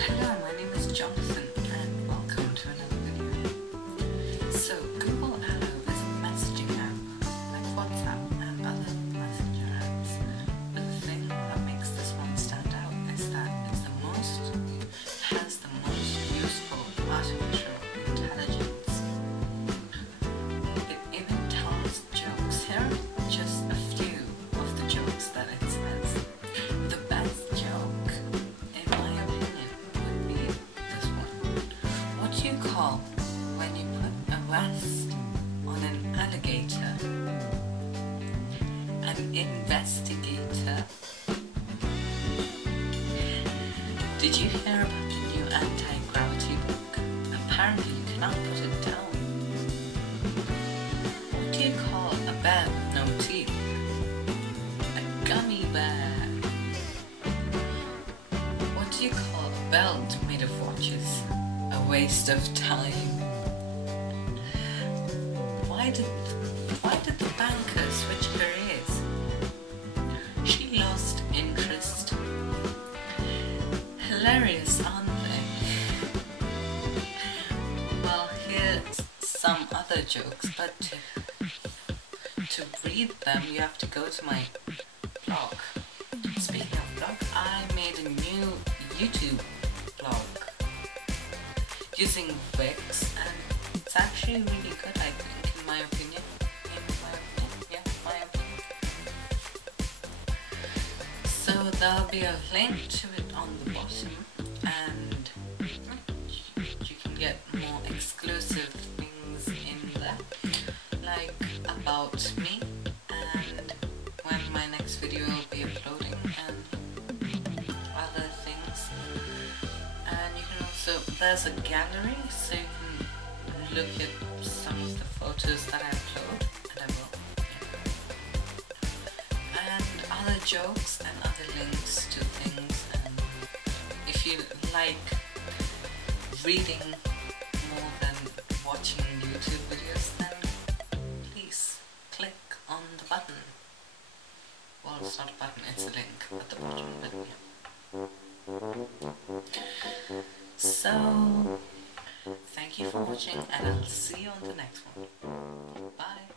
Hello, my name is Jonathan and welcome to another video. So, Google Allo is a messaging app like WhatsApp and other messenger apps. But the thing that makes this one stand out is that has the most useful artificial intelligence. It even tells jokes. Here are just a few of the jokes that it says. The best joke, in my opinion, would be this one. What do you call when you put a vest on an alligator? An investigator. Did you hear about the new anti-gravity book? Apparently you cannot put it down. What do you call a bear with no teeth? A gummy bear. What do you call a belt made of watches? A waste of time. Why did the banker switch careers? She lost interest. Hilarious, aren't they? Well, here's some other jokes, but to read them you have to go to my blog. Speaking of blog, I made a new YouTube blog using Wix, and it's actually really good, I think, in my opinion. So there'll be a link to it on the bottom, and you can get more exclusive things in there, like about me and when my next video will be uploading and other things. And you can also, there's a gallery, so you can look at some of the photos that I upload, and I will. And other jokes and other links to things. And if you like reading more than watching YouTube videos, then please click on the button. Well, it's not a button, it's a link at the bottom of it. So, thank you for watching, and I'll see you on the next one. Bye.